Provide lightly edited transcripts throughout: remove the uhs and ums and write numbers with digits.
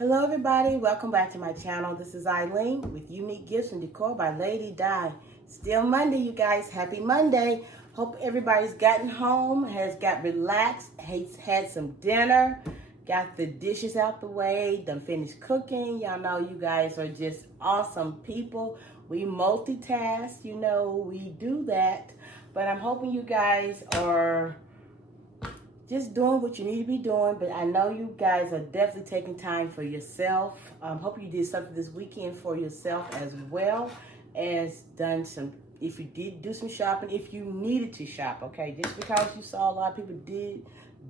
Hello everybody, welcome back to my channel. This is Eileen with Unique Gifts and Decor by Lady Di. Still Monday, you guys. Happy Monday. Hope everybody's gotten home, has got relaxed, has had some dinner, got the dishes out the way, done finished cooking. Y'all know you guys are just awesome people. We multitask, we do that. But I'm hoping you guys are just doing what you need to be doing, but I know you guys are definitely taking time for yourself. Hope you did something this weekend for yourself as well as done some, if you did do some shopping, if you needed to shop, okay? Just because you saw a lot of people did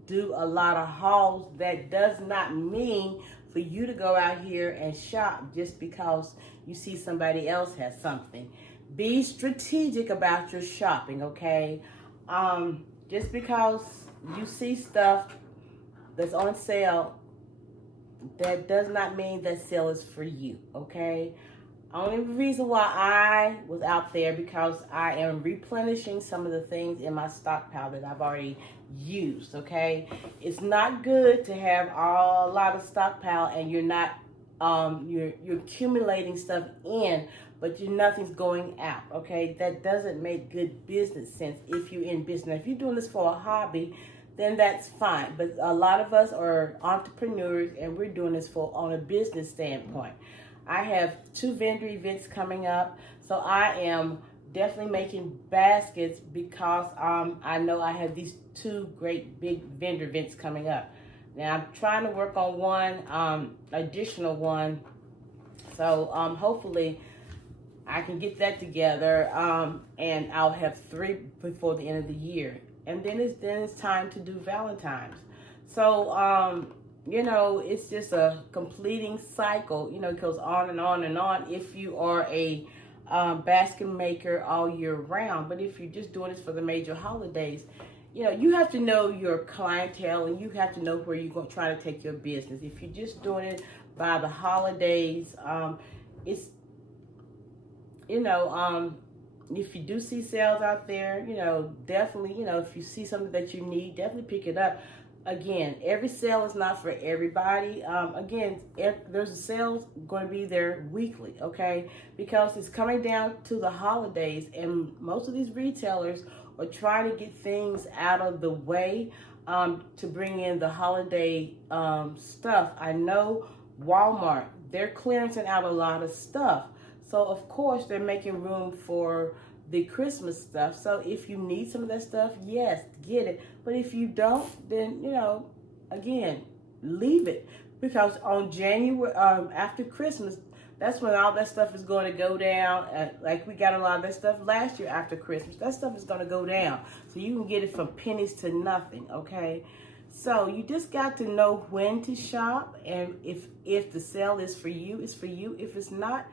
do a lot of hauls, that does not mean for you to go out here and shop just because you see somebody else has something. Be strategic about your shopping, okay? Just because you see stuff that's on sale, that does not mean that sale is for you, okay? Only reason why I was out there because I am replenishing some of the things in my stockpile that I've already used, okay? It's not good to have a lot of stockpile and you're not, you're accumulating stuff in, but nothing's going out, okay? That doesn't make good business sense if you're in business. If you're doing this for a hobby, then that's fine. But a lot of us are entrepreneurs and we're doing this on a business standpoint. I have 2 vendor events coming up, so I am definitely making baskets because I know I have these 2 great big vendor events coming up. Now I'm trying to work on one additional one, so hopefully I can get that together, and I'll have 3 before the end of the year. And then it's time to do Valentine's. So, it's just a completing cycle. It goes on and on and on if you are a basket maker all year round. But if you're just doing this for the major holidays, you have to know your clientele and you have to know where you're going to try to take your business. If you're just doing it by the holidays, it's if you do see sales out there, definitely, if you see something that you need, definitely pick it up. Again, every sale is not for everybody. Again, if there's a sale going to be there weekly, okay? Because it's coming down to the holidays and most of these retailers are trying to get things out of the way to bring in the holiday stuff. I know Walmart, they're clearancing out a lot of stuff. So, of course, they're making room for the Christmas stuff. So, if you need some of that stuff, yes, get it. But if you don't, then, again, leave it. Because on January, after Christmas, that's when all that stuff is going to go down. Like we got a lot of that stuff last year after Christmas. That stuff is going to go down. So, you can get it from pennies to nothing, okay? So you just got to know when to shop, and if the sale is for you, it's for you. If it's not,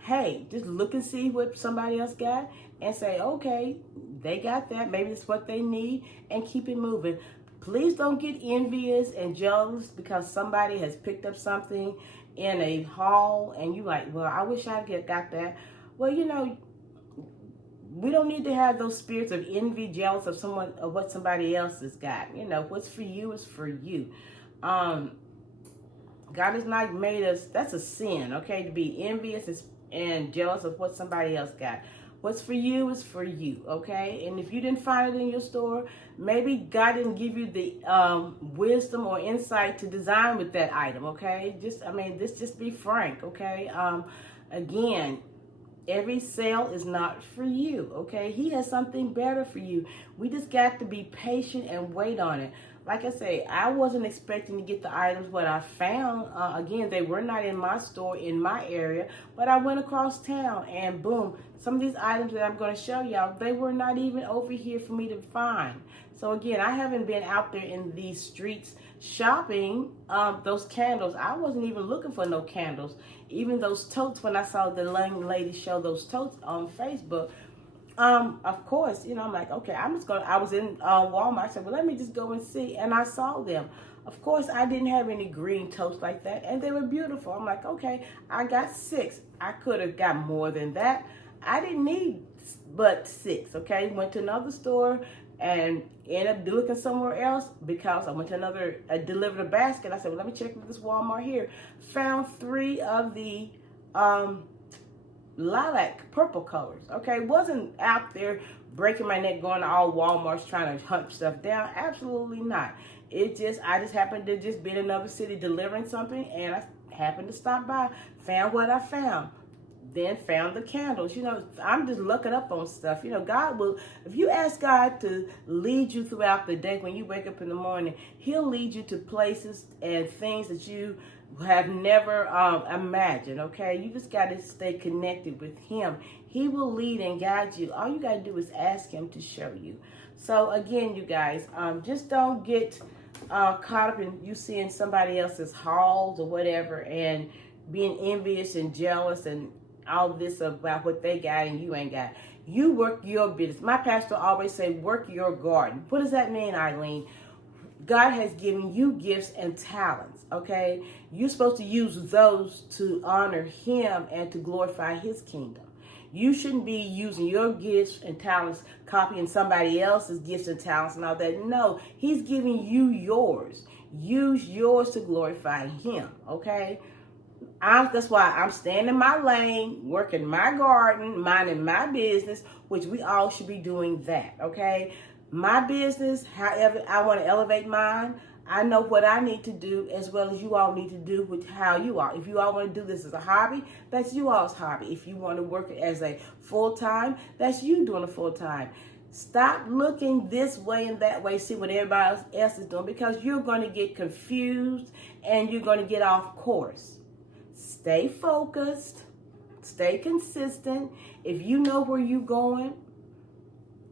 hey, just look and see what somebody else got and say, okay, they got that. Maybe it's what they need, and keep it moving. Please don't get envious and jealous because somebody has picked up something in a haul and you like, well, I wish I got that. Well, we don't need to have those spirits of envy, jealous of what somebody else has got. What's for you is for you. God has not made us, that's a sin, okay, to be envious and jealous of what somebody else got. What's for you is for you, okay? And if you didn't find it in your store, maybe God didn't give you the wisdom or insight to design with that item, okay? Just be frank, okay? Again, every sale is not for you, okay? He has something better for you. We just got to be patient and wait on it. Like I say, I wasn't expecting to get the items what I found. Again, they were not in my store, in my area, but I went across town and boom, some of these items that I'm going to show y'all, they were not even over here for me to find. So again, I haven't been out there in these streets shopping those candles. I wasn't even looking for no candles. Even those totes, when I saw the young lady show those totes on Facebook, of course, I'm like, okay, I was in Walmart. I said, well, let me just go and see. And I saw them. Of course, I didn't have any green toast like that. And they were beautiful. I'm like, okay, I got 6. I could have got more than that. I didn't need but 6, okay? Went to another store, and ended up looking somewhere else because I went to delivered a basket. I said, well, let me check with this Walmart here. Found 3 of the lilac purple colors. Okay, wasn't out there breaking my neck going to all Walmarts trying to hunt stuff down. Absolutely not. I just happened to just be in another city delivering something, and I happened to stop by, found what I found. Then found the candles. I'm just looking up on stuff. God will, if you ask God to lead you throughout the day, when you wake up in the morning, he'll lead you to places and things that you have never imagined, okay? You just got to stay connected with him. He will lead and guide you. All you got to do is ask him to show you. So again, you guys, just don't get caught up in you seeing somebody else's hauls or whatever and being envious and jealous and all this about what they got and you ain't got. You work your business. My pastor always say, work your garden. What does that mean, Eileen? God has given you gifts and talents, okay? You're supposed to use those to honor him and to glorify his kingdom. You shouldn't be using your gifts and talents, copying somebody else's gifts and talents and all that. No, he's giving you yours. Use yours to glorify him, okay? That's why I'm staying in my lane, working my garden, minding my business, which we all should be doing that, okay? My business, however I want to elevate mine, I know what I need to do as well as you all need to do with how you are. If you all want to do this as a hobby, that's you all's hobby. If you want to work it as a full-time, that's you doing a full-time. Stop looking this way and that way, see what everybody else is doing, because you're going to get confused and you're going to get off course. Stay focused, stay consistent. If you know where you're going,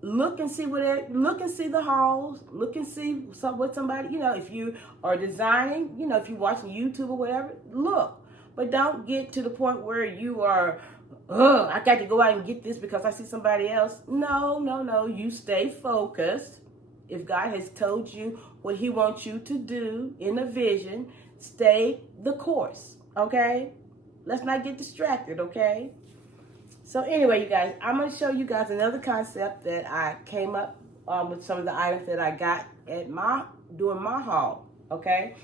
look and see the hauls, look and see what somebody, if you are designing, if you're watching YouTube or whatever, look. But don't get to the point where you are, I got to go out and get this because I see somebody else. No. You stay focused. If God has told you what he wants you to do in a vision, stay the course, okay? Let's not get distracted, okay? So anyway, you guys, I'm going to show you guys another concept that I came up with some of the items that I got at doing my haul, okay?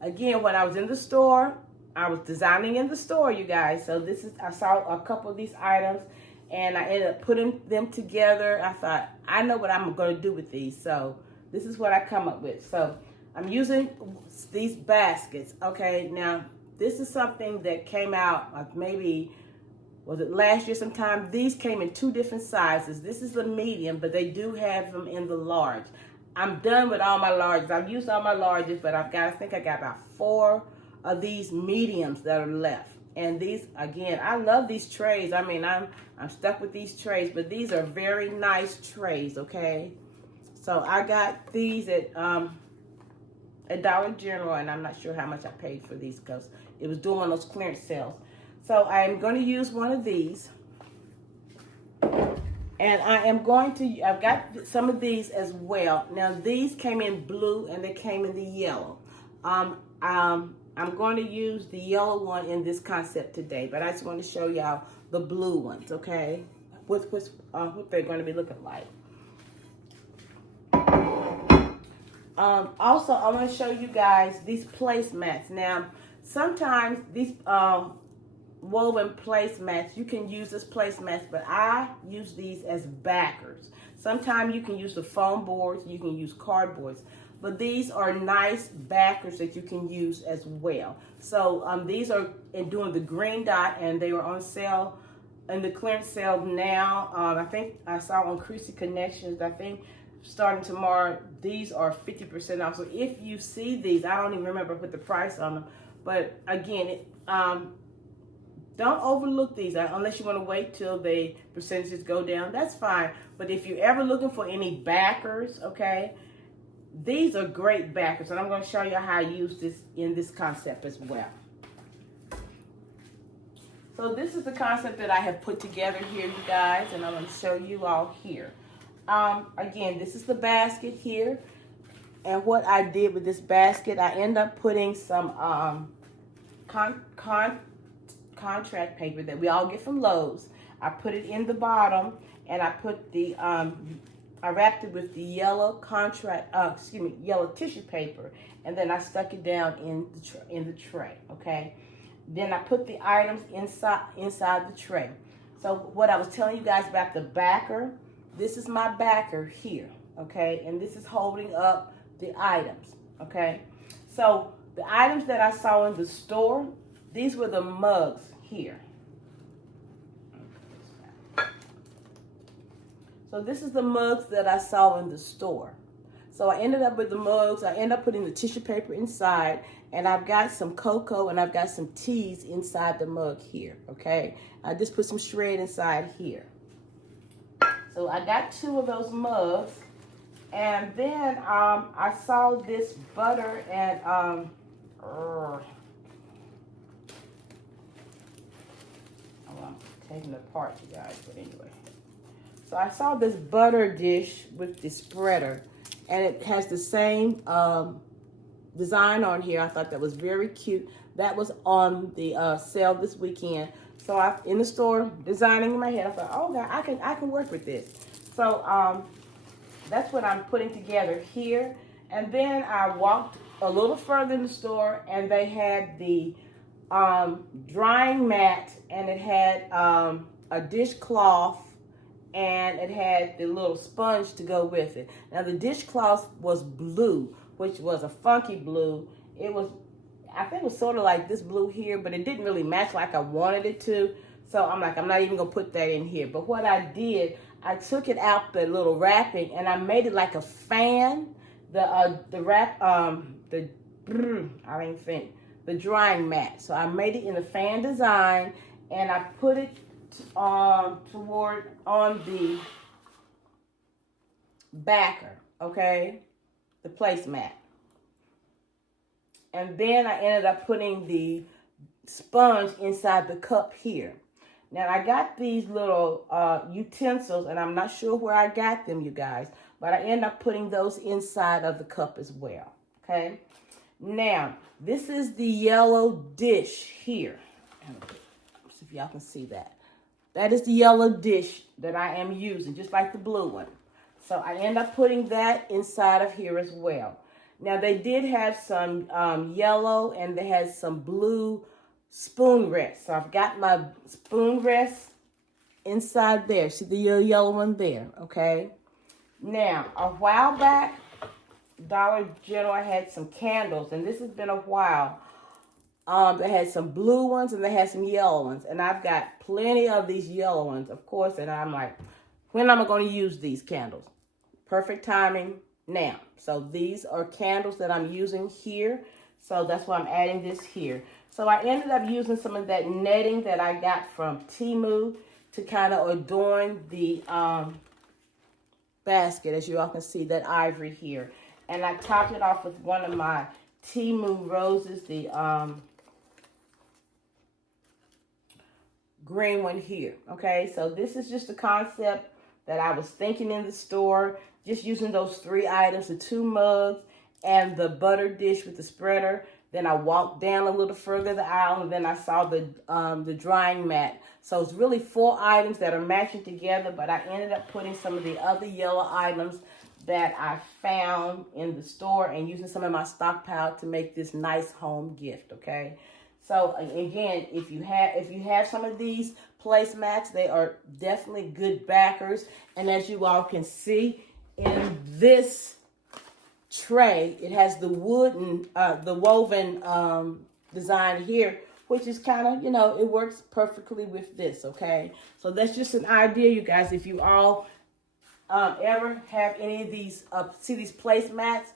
Again, when I was in the store, I was designing in the store, you guys. So I saw a couple of these items, and I ended up putting them together. I thought, I know what I'm going to do with these. So this is what I come up with. So I'm using these baskets, okay? Now, this is something that came out maybe, was it last year sometime? These came in 2 different sizes. This is the medium, but they do have them in the large. I'm done with all my larges. I've used all my larges, but I think I got about 4 of these mediums that are left. And these, again, I love these trays. I mean, I'm stuck with these trays, but these are very nice trays, okay? So I got these at Dollar General, and I'm not sure how much I paid for these because it was doing those clearance sales. So I'm going to use one of these. And I've got some of these as well. Now these came in blue and they came in the yellow. I'm going to use the yellow one in this concept today, but I just want to show y'all the blue ones, okay? What they're going to be looking like. Also, I want to show you guys these placemats. Now, sometimes these woven placemats, you can use this placemats, but I use these as backers. Sometimes you can use the foam boards, you can use cardboards, but these are nice backers that you can use as well. So these are doing the green dot, and they are on sale in the clearance sale now. I think I saw on Creasy Connections, I think starting tomorrow, these are 50% off. So if you see these, I don't even remember what the price on them, but again, don't overlook these unless you want to wait till the percentages go down. That's fine. But if you're ever looking for any backers, okay, these are great backers. And I'm going to show you how I use this in this concept as well. So this is the concept that I have put together here, you guys, and I'm going to show you all here. Again, this is the basket here. And what I did with this basket, I end up putting some contract paper that we all get from Lowe's. I put it in the bottom, and I put the I wrapped it with the yellow yellow tissue paper, and then I stuck it down in the tray. Okay. Then I put the items inside the tray. So what I was telling you guys about the backer, this is my backer here. Okay, and this is holding up the items. Okay, so the items that I saw in the store, these were the mugs here. So this is the mugs that I saw in the store. So I ended up with the mugs. I ended up putting the tissue paper inside, and I've got some cocoa and I've got some teas inside the mug here. Okay, I just put some shred inside here. So I got 2 of those mugs, and then I saw this butter and I'm taking it apart, you guys, but anyway. So I saw this butter dish with the spreader, and it has the same design on here. I thought that was very cute. That was on the sale this weekend. So I, in the store, designing in my head, I thought, oh God, I can work with this. So that's what I'm putting together here. And then I walked a little further in the store, and they had the drying mat, and it had a dishcloth, and it had the little sponge to go with it. Now the dishcloth was blue, which was a funky blue. It was, I think it was sort of like this blue here, but it didn't really match like I wanted it to. So I'm like, I'm not even gonna put that in here. But what I did, I took it out the little wrapping, and I made it like a fan. The drying mat. So I made it in a fan design, and I put it on the backer, okay, the placemat. And then I ended up putting the sponge inside the cup here. Now I got these little utensils, and I'm not sure where I got them, you guys, but I ended up putting those inside of the cup as well. Okay. Now this is the yellow dish here. Let's see if y'all can see that. That is the yellow dish that I am using, just like the blue one. So I end up putting that inside of here as well. Now they did have some yellow, and they had some blue spoon rest. So I've got my spoon rest inside there. See the yellow one there, okay? Now, a while back, Dollar General had some candles, and this has been a while. They had some blue ones, and they had some yellow ones, and I've got plenty of these yellow ones, of course, and I'm like, when am I going to use these candles? Perfect timing now. So these are candles that I'm using here, so that's why I'm adding this here. So I ended up using some of that netting that I got from Temu to kind of adorn the basket, as you all can see, that ivory here. And I topped it off with one of my Temu roses, the green one here. Okay, so this is just a concept that I was thinking in the store, just using those 3 items, the 2 mugs and the butter dish with the spreader. Then I walked down a little further the aisle, and then I saw the drying mat. So it's really 4 items that are matching together, but I ended up putting some of the other yellow items that I found in the store and using some of my stockpile to make this nice home gift, okay? So again, if you have some of these placemats, they are definitely good backers. And as you all can see in this tray, it has the wooden, the woven design here, which is kind of, you know, it works perfectly with this, okay? So that's just an idea, you guys. If you all ever have any of these, see these placemats,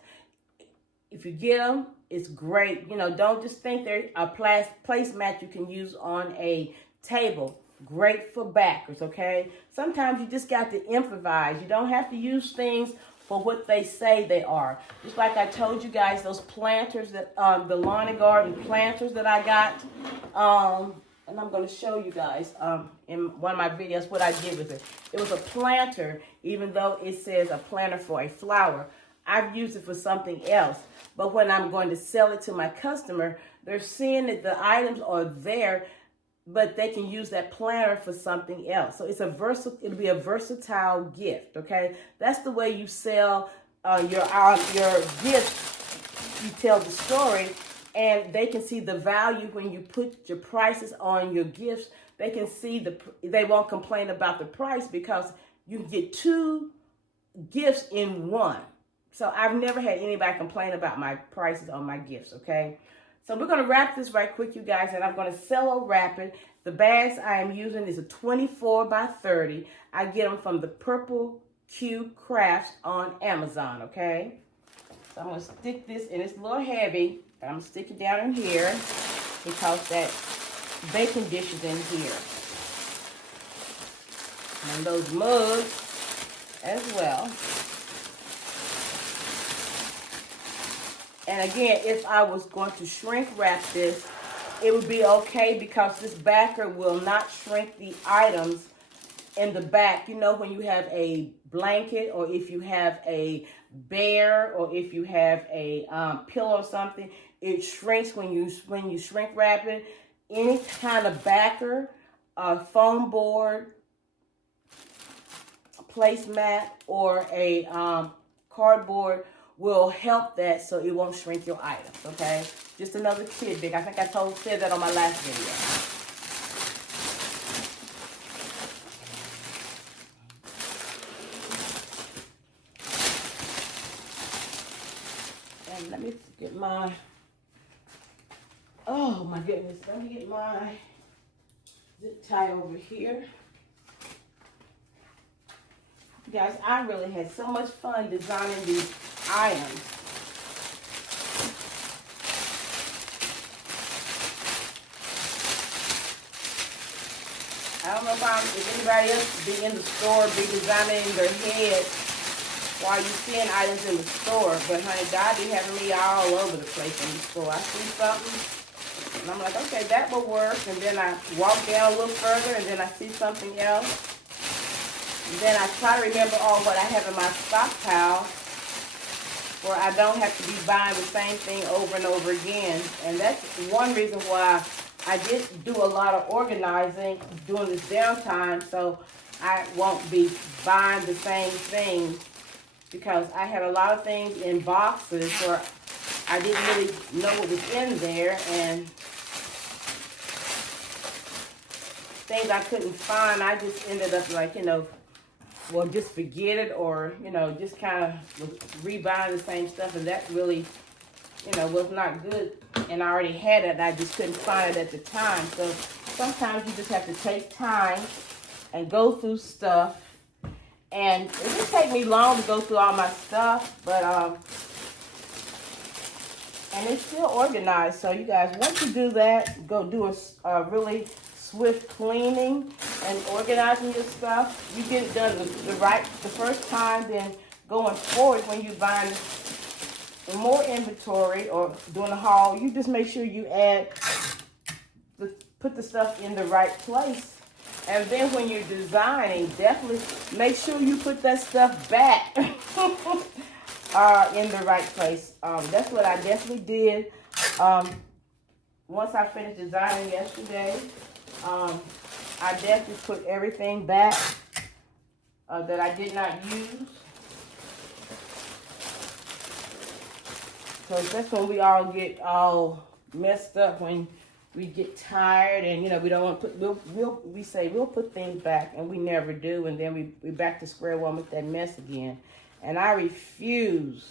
if you get them, it's great. You know, don't just think they're a placemat you can use on a table. Great for backers, okay? Sometimes you just got to improvise. You don't have to use things for what they say they are. Just like I told you guys, those planters, that the lawn and garden planters that I got, and I'm going to show you guys in one of my videos what I did with it. It was a planter, even though it says a planter for a flower. I've used it for something else. But when I'm going to sell it to my customer, they're seeing that the items are there. but they can use that planner for something else. So it's it'll be a versatile gift. Okay, that's the way you sell your gift. You tell the story, and they can see the value when you put your prices on your gifts. They can see they won't complain about the price because you can get two gifts in one. So I've never had anybody complain about my prices on my gifts. Okay. So we're going to wrap this right quick, you guys, and I'm going to cello wrap it. The bags I am using is a 24 by 30. I get them from the Purple Q Crafts on Amazon, okay? So I'm going to stick this, and it's a little heavy, but I'm going to stick it down in here because that baking dish is in here. And those mugs as well. And again, if I was going to shrink wrap this, it would be okay because this backer will not shrink the items in the back. You know, when you have a blanket, or if you have a bear, or if you have a pillow or something, it shrinks when you shrink wrap it. Any kind of backer, foam board, placemat, or a cardboard will help that so it won't shrink your items, okay? Just another tidbit. I think I said that on my last video. And let me get my, oh my goodness, let me get my zip tie over here. You guys, I really had so much fun designing these items. I don't know if anybody else be in the store, be designing in their head while you're seeing items in the store. But honey, God be having me all over the place in the store. I see something, and I'm like, okay, that will work. And then I walk down a little further, and then I see something else. And then I try to remember all what I have in my stockpile, where I don't have to be buying the same thing over and over again. And that's one reason why I did do a lot of organizing during this downtime, so I won't be buying the same thing, because I had a lot of things in boxes where I didn't really know what was in there, and things I couldn't find, I just ended up like, you know, well, just forget it, or, you know, just kind of rebuying the same stuff, and that really, you know, was not good. And I already had it, and I just couldn't find it at the time. So sometimes you just have to take time and go through stuff. And it didn't take me long to go through all my stuff, but and it's still organized. So you guys, once you do that, go do a really swift cleaning and organizing your stuff. You get it done the first time, then going forward when you find more inventory or doing a haul, you just make sure you put the stuff in the right place. And then when you're designing, definitely make sure you put that stuff back in the right place. That's what I definitely did. Once I finished designing yesterday, I definitely put everything back that I did not use. Because that's when we all get all messed up, when we get tired, and, you know, we don't want to put, we say we'll put things back, and we never do, and then we're back to square one with that mess again. And I refuse.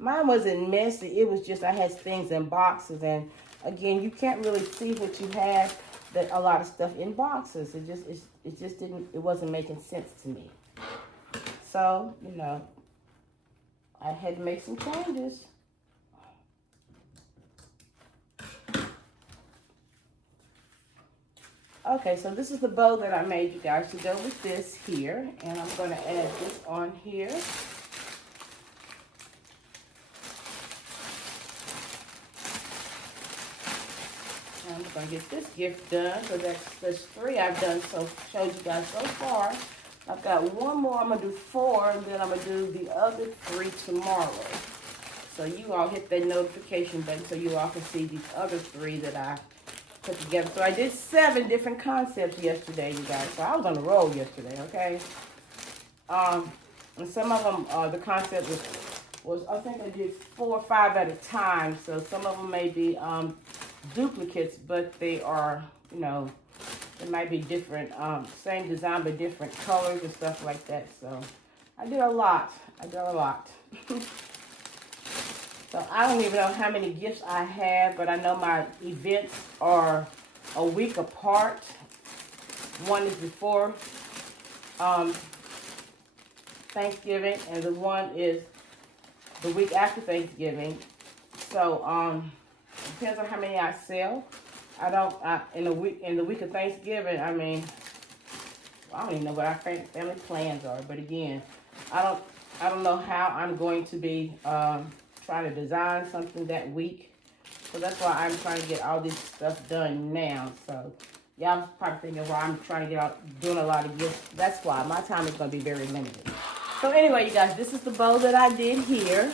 Mine wasn't messy. It was just I had things in boxes, and again, you can't really see what you have, that a lot of stuff in boxes. It just didn't, it wasn't making sense to me. So, you know, I had to make some changes. Okay, so this is the bow that I made, you guys, to go with this here. And I'm going to add this on here. And I'm going to get this gift done. So that's 3 I've done, so showed you guys so far. I've got one more. I'm going to do 4, and then I'm going to do the other 3 tomorrow. So you all hit that notification button so you all can see these other 3 that I put together. So I did 7 different concepts yesterday, you guys. So I was on the roll yesterday, okay? And some of them, the concept was I think I did 4 or 5 at a time. So some of them may be duplicates, but they are, you know, it might be different, same design but different colors and stuff like that. So I did a lot. So I don't even know how many gifts I have, but I know my events are a week apart. One is before Thanksgiving, and the one is the week after Thanksgiving. So depends on how many I sell. In the week of Thanksgiving, I mean, I don't even know what our family plans are. But again, I don't know how I'm going to be trying to design something that week. So that's why I'm trying to get all this stuff done now. So y'all probably thinking why I'm trying to get out doing a lot of gifts. That's why my time is going to be very limited. So anyway, you guys, this is the bow that I did here.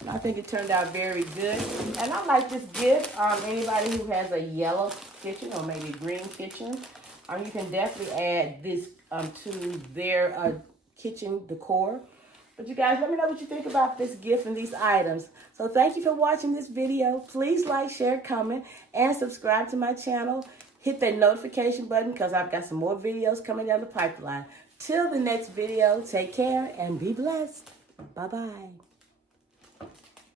And I think it turned out very good. And I like this gift. Anybody who has a yellow kitchen or maybe a green kitchen, you can definitely add this to their kitchen decor. But you guys, let me know what you think about this gift and these items. So thank you for watching this video. Please like, share, comment, and subscribe to my channel. Hit that notification button because I've got some more videos coming down the pipeline. Till the next video, take care and be blessed. Bye-bye.